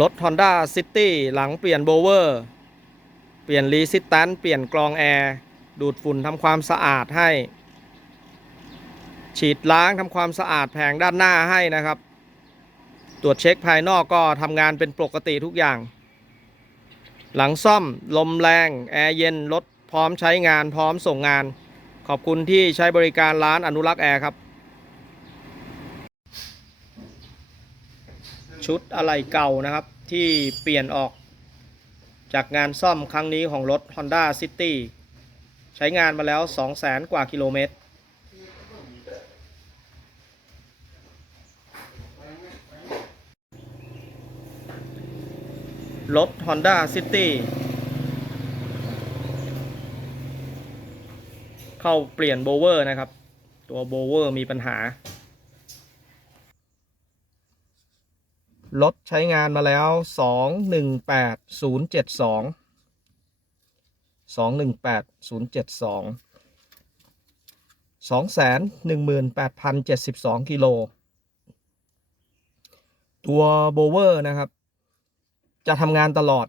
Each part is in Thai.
รถ Honda City หลังเปลี่ยนโบเวอร์ เปลี่ยนรีซิสแตนเปลี่ยนกรองแอร์ ดูดฝุ่นทำความสะอาดให้ ฉีดล้างทำความสะอาดแผงด้านหน้าให้นะครับ ตรวจเช็คภายนอกก็ทำงานเป็นปกติทุกอย่าง หลังซ่อมลมแรง แอร์เย็น รถพร้อมใช้งานพร้อมส่งงาน ขอบคุณที่ใช้บริการร้านอนุรักษ์แอร์ครับ ชุดอะไหล่เก่านะครับ ที่เปลี่ยนออกจากงานซ่อมครั้งนี้ของรถ Honda City ใช้งานมาแล้ว 200,000 กว่ากิโลเมตร รถ Honda City เข้าเปลี่ยนโบเวอร์นะครับ ตัวโบเวอร์มีปัญหา รถใช้งานมาแล้ว 218072 218072 218,072 กิโล ตัวโบเวอร์นะครับ จะทำงานตลอด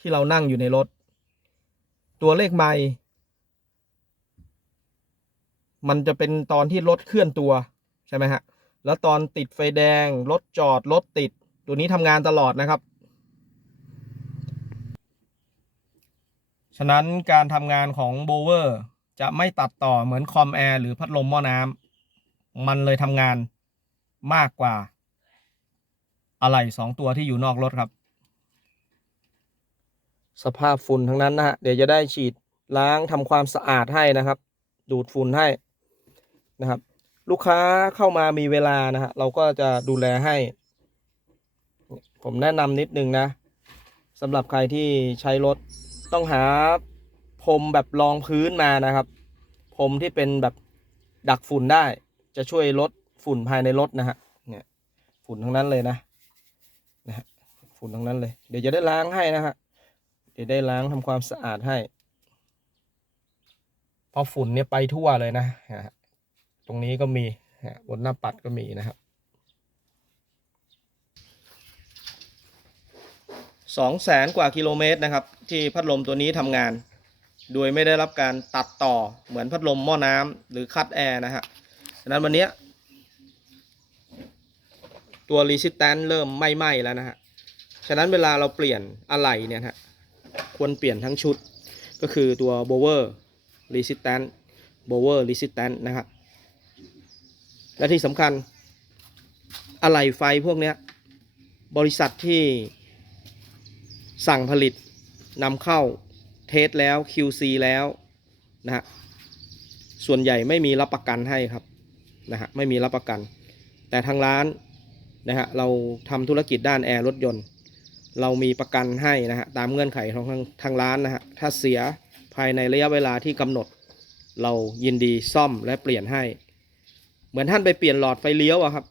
ที่เรานั่งอยู่ในรถ ตัวเลขไมล์มันจะเป็นตอนที่รถเคลื่อนตัว ใช่ไหมฮะ แล้วตอนติดไฟแดง รถจอด รถติด ตัวนี้ทำงานตลอดนะครับ ฉะนั้นการทำงานของโบเวอร์จะไม่ตัดต่อเหมือนคอมแอร์หรือพัดลมหม้อน้ำมันเลยทำงานมากกว่า อะไหล่สองตัวที่อยู่นอกรถครับ สภาพฝุ่นทั้งนั้นนะฮะ เดี๋ยวจะได้ฉีดล้างทำความสะอาดให้นะครับ ดูดฝุ่นให้นะครับ ลูกค้าเข้ามามีเวลานะฮะเราก็จะดูแลให้ ผมแนะนำนิดนึงนะสำหรับใครที่ใช้รถต้องหาพรมแบบรองพื้นมานะครับพรมที่เป็นแบบดักฝุ่นได้ จะช่วยลดฝุ่นภายในรถนะฮะเนี่ยฝุ่นทั้งนั้นเลยนะนะฮะฝุ่นทั้งนั้นเลย เดี๋ยวจะได้ล้างให้นะฮะเดี๋ยวได้ล้างทำความสะอาดให้พราะฝุ่นเนี่ยไปทั่วเลยนะฮะ ตรงนี้ก็มีบนหน้าปัดก็มีนะครับสองแสนกว่ากิโลเมตรนะครับ ที่พัดลมตัวนี้ทำงาน โดยไม่ได้รับการตัดต่อเหมือนพัดลมหม้อน้ำหรือคัดแอร์นะฮะดังนั้นวันนี้ตัวรีสิสแตนเริ่มไม่ไหม้แล้วนะฮะ ฉะนั้นเวลาเราเปลี่ยนอะไหล่เนี่ยฮะ ควรเปลี่ยนทั้งชุด ก็คือตัว Bower Resistant Bower Resistant นะครับ และที่สำคัญอะไหล่ไฟพวกนี้บริษัทที่สั่งผลิตนำเข้าเทสแล้ว QC แล้วนะฮะส่วนใหญ่ไม่มีรับประกันให้ครับนะฮะไม่มีรับประกัน แต่ทางร้านนะฮะเราทำธุรกิจด้านแอร์รถยนต์ เรามีประกันให้นะฮะตามเงื่อนไขของทางทางร้านนะฮะถ้าเสียภายในระยะเวลาที่กำหนด เรายินดีซ่อมและเปลี่ยนให้ มือนท่านไปเปลี่ยนหลอดไฟเลี้ยวอะครับ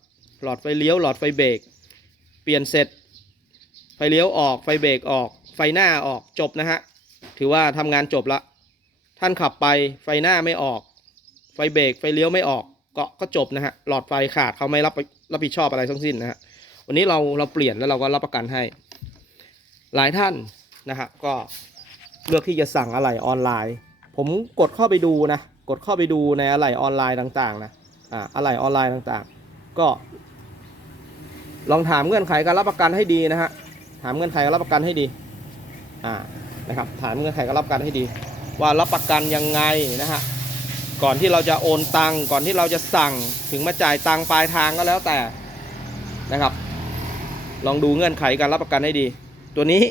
หลอดไฟเลี้ยวหลอดไฟเบรก เปลี่ยนเสร็จ ไฟเลี้ยวออก ไฟเบรกออก ไฟหน้าออก จบนะฮะ ถือว่าทำงานจบละ ท่านขับไป ไฟหน้าไม่ออก ไฟเบรก ไฟเลี้ยวไม่ออก ก็ ก็จบนะฮะ หลอดไฟขาดเขาไม่รับรับผิดชอบอะไรทั้งสิ้นนะฮะ วันนี้เรา เราเปลี่ยนแล้วเราก็รับประกันให้ หลายท่านนะครับก็เลือกที่จะสั่งอะไหล่ออนไลน์ ผมกดเข้าไปดูนะ กดเข้าไปดูในอะไหล่ออนไลน์ต่าง ๆ นะ อะไหล่ออนไลน์ต่างๆ ก็ลองถามเงื่อนไขการรับประกันให้ดีนะฮะถามเงื่อนไขการรับประกันให้ดีอ่านะครับถามเงื่อนไขการรับประกันให้ดี ว่ารับประกันยังไงนะฮะก่อนที่เราจะโอนตังก่อนที่เราจะสั่งถึงมาจ่ายตังปลายทางก็แล้วแต่นะครับ ลองดูเงื่อนไขการรับประกันให้ดี ตัวนี้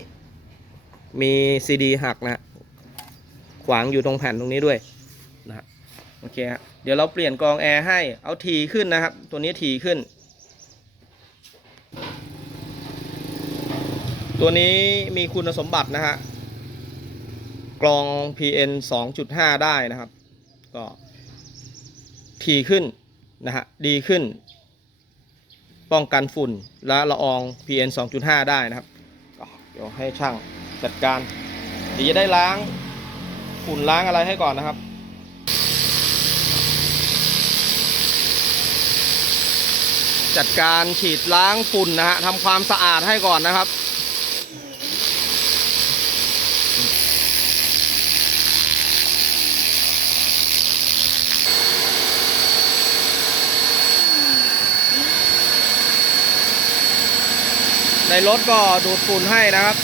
มีซีดีหักนะขวางอยู่ตรงแผ่นตรงนี้ด้วย โอเคฮะเดี๋ยวเราเปลี่ยนกรองแอร์ให้เอาทีขึ้นนะครับ ตัวนี้ทีขึ้น ตัวนี้มีคุณสมบัตินะฮะกรอง PN 2.5 ได้นะครับ ก็ทีขึ้นนะฮะดีขึ้น ป้องกันฝุ่นและละออง PM 2.5 ได้นะครับก็เดี๋ยวให้ช่างจัดการเดี๋ยวจะได้ล้างฝุ่นล้างอะไรให้ก่อนนะครับ จัดการฉีดล้างฝุ่นนะฮะทำความสะอาดให้ก่อนนะครับ ในรถก็ดูดฝุ่นให้นะครับ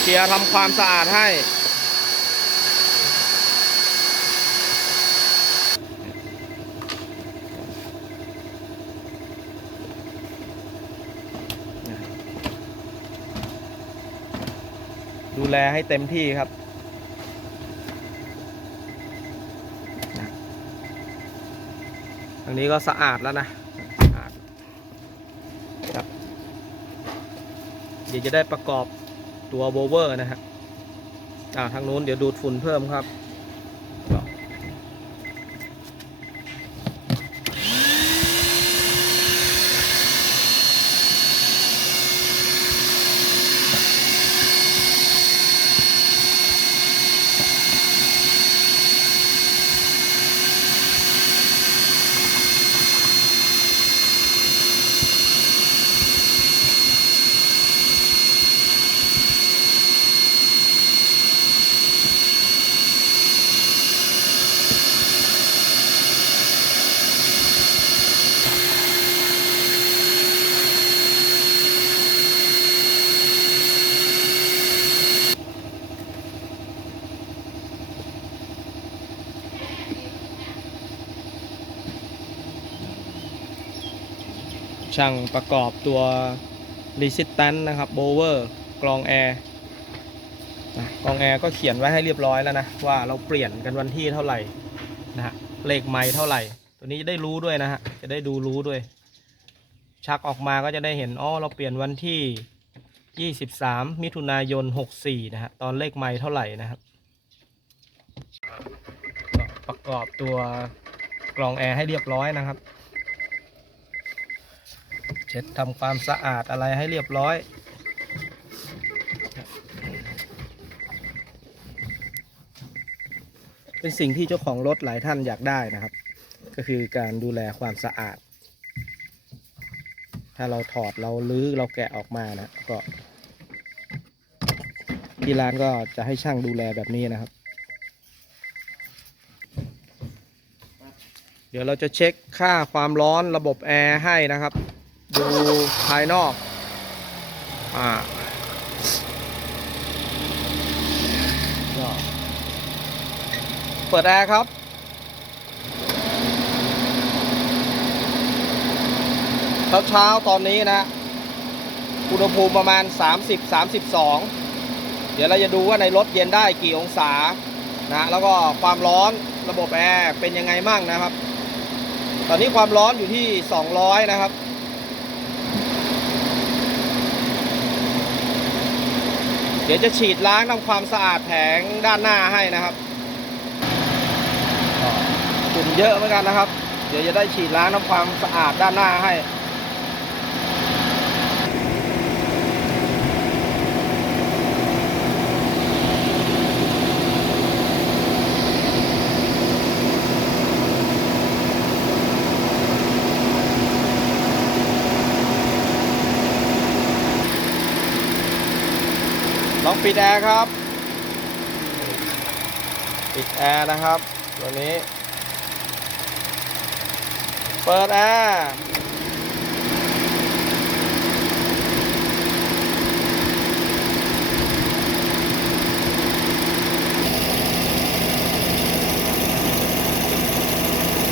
เคลียร์ทำความสะอาดให้ ดูแลให้เต็มที่ครับนะทางนี้ก็สะอาดแล้วนะสะอาดครับเดี๋ยวจะได้ประกอบตัวโบเวอร์นะฮะอ่าทางนู้นเดี๋ยวดูดฝุ่นเพิ่มครับ ช่างประกอบตัว Resistance นะครับโบเวอร์กรองแอร์กรองแอร์ก็เขียนไว้ให้เรียบร้อยแล้วนะ ว่าเราเปลี่ยนกันวันที่เท่าไหร่นะฮะเลขไม้เท่าไหร่ ตัวนี้จะได้รู้ด้วยนะฮะจะได้ดูรู้ด้วย ชักออกมาก็จะได้เห็นอ๋อเราเปลี่ยนวันที่ 23 มิถุนายน 64 นะฮะตอนเลขไม้เท่าไหร่นะครับประกอบตัวกรองแอร์ให้เรียบร้อยนะครับ เช็ดทำความสะอาดอะไรให้เรียบร้อยเป็นสิ่งที่เจ้าของรถหลายท่านอยากได้นะครับ ก็คือการดูแลความสะอาด ถ้าเราถอดเราลื้อเราแกะออกมานะก็ที่ร้านก็จะให้ช่างดูแลแบบนี้นะครับ เดี๋ยวเราจะเช็คค่าความร้อนระบบแอร์ให้นะครับ ดูภายนอก อ่าเปิดแอร์ครับ เช้าเช้าตอนนี้นะ อุณหภูมิประมาณ 30-32 เดี๋ยวเราจะดูว่าในรถเย็นได้กี่องศานะ แล้วก็ความร้อนระบบแอร์เป็นยังไงมั่งนะครับ ตอนนี้ความร้อนอยู่ที่ 200 นะครับ เดี๋ยวจะฉีดล้างทำความสะอาดแผงด้านหน้าให้นะครับก็ฝุ่นเยอะเหมือนกันนะครับ เดี๋ยวจะได้ฉีดล้างทำความสะอาดด้านหน้าให้ ปิดแอร์ครับ ปิดแอร์นะครับ ตัวนี้ เปิดแอร์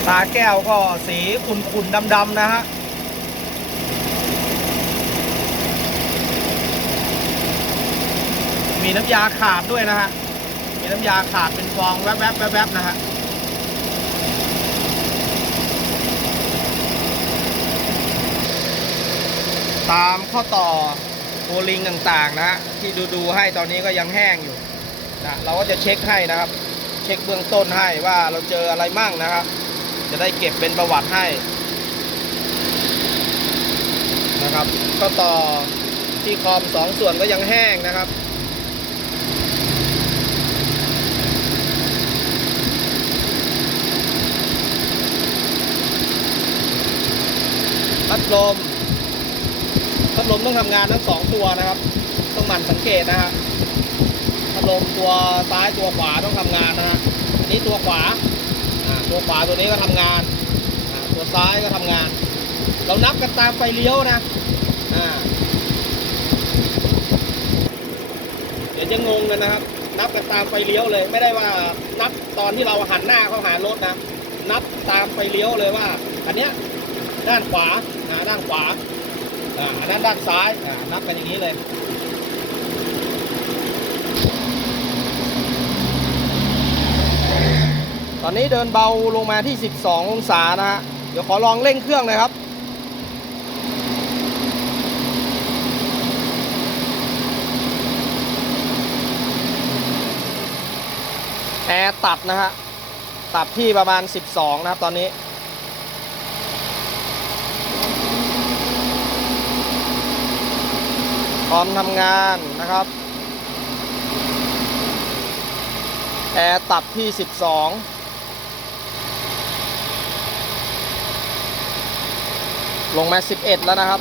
ตาแก้วก็สีขุ่นๆดำๆนะฮะ มีน้ำยาขาดด้วยนะฮะ มีน้ำยาขาดเป็นฟองแวบๆแวบๆนะฮะตามข้อต่อโบลิงต่างๆนะฮะที่ดูๆให้ตอนนี้ก็ยังแห้งอยู่นะเราก็จะเช็คให้นะครับ เช็คเบื้องต้นให้ว่าเราเจออะไรมั่งนะครับ จะได้เก็บเป็นประวัติให้นะครับข้อต่อที่คอมสองส่วนก็ยังแห้งนะครับ พัดลม พัดลมต้องทำงานทั้งสองตัวนะครับ ต้องหมั่นสังเกตนะฮะพัดลมตัวซ้ายตัวขวาต้องทำงานนะฮะอันนี้ตัวขวาตัวขวาตัวนี้ก็ทำงาน ตัวซ้ายก็ทำงาน เรานับกันตามไฟเลี้ยวนะอ่าเดี๋ยวจะงงกันนะครับ นับกันตามไฟเลี้ยวเลย ไม่ได้ว่านับตอนที่เราหันหน้าเข้าหารถนะ นับตามไฟเลี้ยวเลยว่า อันเนี้ยด้านขวา อ่าด้านขวาอ่าอันนั้นด้านซ้ายอ่านับกันอย่างนี้เลยตอนนี้เดินเบาลงมาที่ 12 องศานะฮะ เดี๋ยวขอลองเร่งเครื่องเลยครับ แอร์ตัดนะฮะ ตัดที่ประมาณ 12 นะครับตอนนี้ พร้อมทำงานนะครับ แอร์ตัดที่ 12ลงมา 11 แล้วนะครับ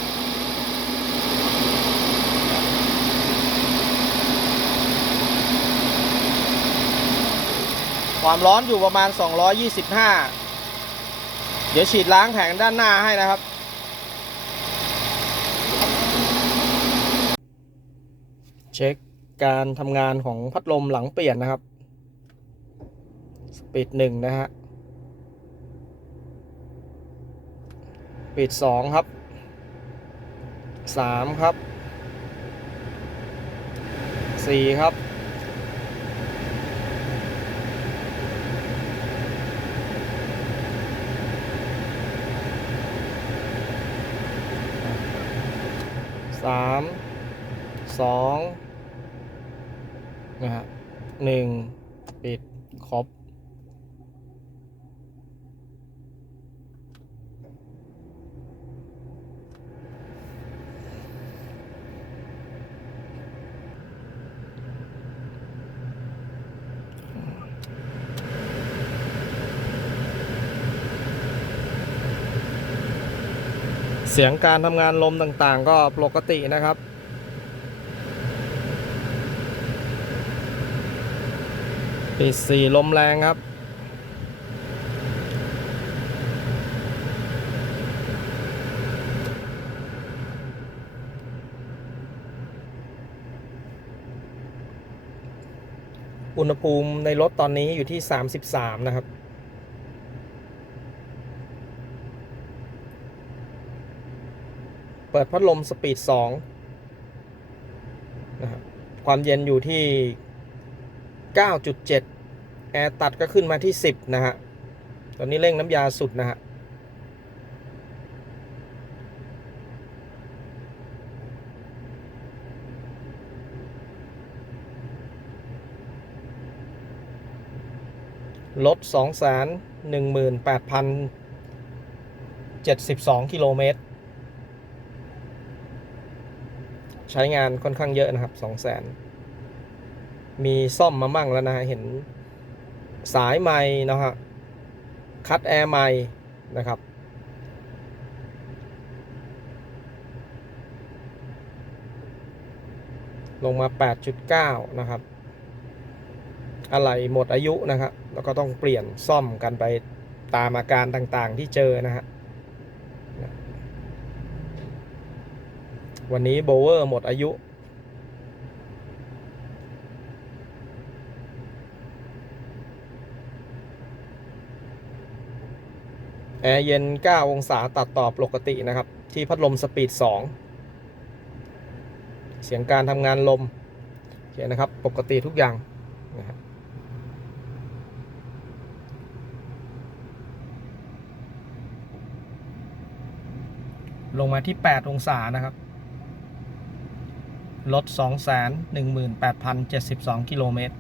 ความร้อนอยู่ประมาณ 225 เดี๋ยวฉีดล้างแผงด้านหน้าให้นะครับ เช็คการทำงานของพัดลมหลังเปลี่ยนนะครับ สปีดหนึ่งนะฮะปิดสองครับ สามครับ สี่ครับสามสอง นะฮะหนึ่งปิดครบเสียงการทำงานลมต่างๆ ก็ปกตินะครับ ปิดสี่ลมแรงครับ อุณหภูมิในรถตอนนี้อยู่ที่ 33 นะครับเปิดพัดลมสปีด2นะครับความเย็นอยู่ที่ 9.7 แอร์ตัดก็ขึ้นมาที่ 10 นะฮะ ตอนนี้เร่งน้ำยาสุดนะฮะ ลด 2 1 8 0 72 กิโลเมตร ใช้งานค่อนข้างเยอะนะครับ 2 0 0 0 0 0 มีซ่อมมามั่งแล้วนะฮะเห็นสายไม้นะฮะคัดแอร์ไม้นะครับ ลงมา 8.9 นะครับอะไรหมดอายุนะครับ แล้วก็ต้องเปลี่ยนซ่อมกันไปตามอาการต่างๆที่เจอนะฮะวันนี้โบเวอร์หมดอายุ แอร์เย็น 9 องศาตัดต่อปกตินะครับ ที่พัดลมสปีด 2 เสียงการทำงานลมโอเคนะครับ ปกติทุกอย่างนะครับลงมาที่ 8 องศานะครับ ลด 218,072 กิโลเมตร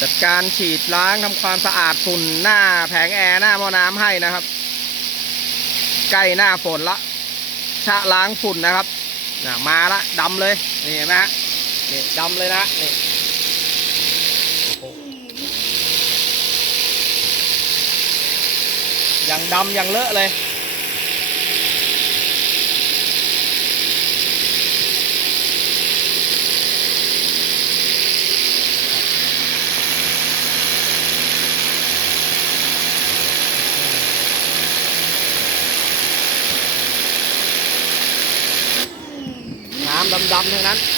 จัดการฉีดล้างทำความสะอาดฝุ่นหน้าแผงแอร์หน้าหม้อน้ำให้นะครับ ใกล้หน้าฝนละชะล้างฝุ่นนะครับมาละดำเลยนี่เห็นไหมฮะนี่ดำเลยนะนี่โอ้โหอย่างดำอย่างเลอะเลย น ดำๆทั้งนั้น